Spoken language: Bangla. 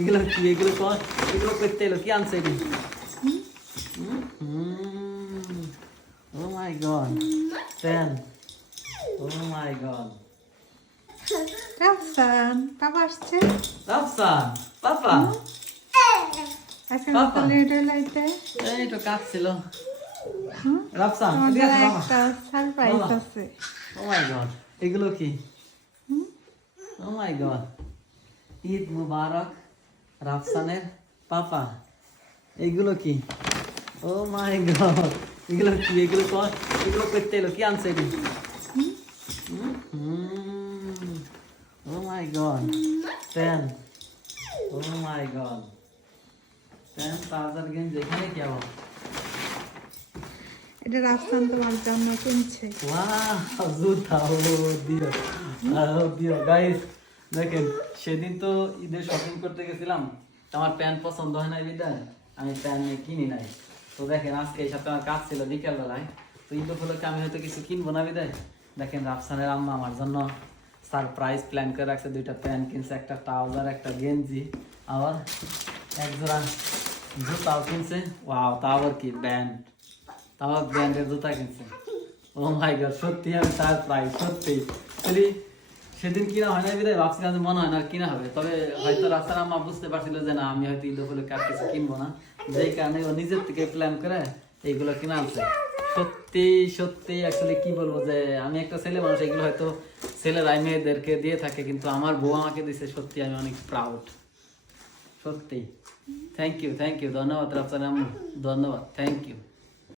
এগুলো কি এগুলো কর এগুলো করতে এলো কি আনছে এটি ও মাই গড পেন ও মাই গড রাফসান পাপা আসছে রাফসান পাপা এখন পাপা। তো লেট হয়ে লাইতে এই তো কাঁদছিল রাফসান আমাদের এদিকে আসো বাবা। একটা সারপ্রাইজ বাবা। আছে ও মাই গড এগুলো কি ও মাই গড ঈদ মুবারক রাফসানের পাপা এগুলো কি ও মাই গড এগুলো কি এগুলো কর এগুলো করতে এলো কি আনছে এটি ও মাই গড পেন ও মাই গড পেন ট্রাউজার গেঞ্জ এখানে কি আবার এটা রাফসান তোমার জন্য কিনছে ওয়াও জুতা ও দিও গাইস দেখেন সেদিন তো ঈদের শপিং করতে গেছিলাম আমার প্যান্ট পছন্দ হয় নাই বিদায় আমি প্যান্ট কিনি নাই তো দেখেন আজকে এই সপ্তাহে আমার কাজ ছিল বিকেল বেলায় তো ঈদ উপলক্ষে আমি হয়তো কিছু কিনবো না বিদায় দেখেন রাফসানের আম্মা আমার জন্য সারপ্রাইজ প্ল্যান করে রাখছে দুইটা প্যান্ট কিনছে একটা ট্রাউজার একটা গেঞ্জি আবার এক জোড়া জুতাও কিনছে ওয়াও তা আবার কি ব্যান্ড তাও ব্র্যান্ডের জুতা কিনছে ও মাই গড সত্যি আমি সারপ্রাইজ সত্যি যদি সেদিন কিনা হয় না বিদায় ভাবছিলাম যে মনে হয় না আর কিনা হবে তবে হয়তো রাস্তার আম্মা বুঝতে পারছিল যে না আমি হয়তো ঈদ উপলক্ষে আর কিছু কিনবো না যেই কারণে ও নিজের থেকে প্ল্যান করে এইগুলো কিনা আনছে সত্যি সত্যি অ্যাকচুয়ালি কি বলবো যে আমি একটা ছেলে মানুষ এগুলো হয়তো ছেলেরাই মেয়েদেরকে দিয়ে থাকে কিন্তু আমার বউ আমাকে দিছে সত্যি আমি অনেক প্রাউড সত্যি থ্যাংক ইউ ধন্যবাদ রাফসান আম্মু ধন্যবাদ থ্যাংক ইউ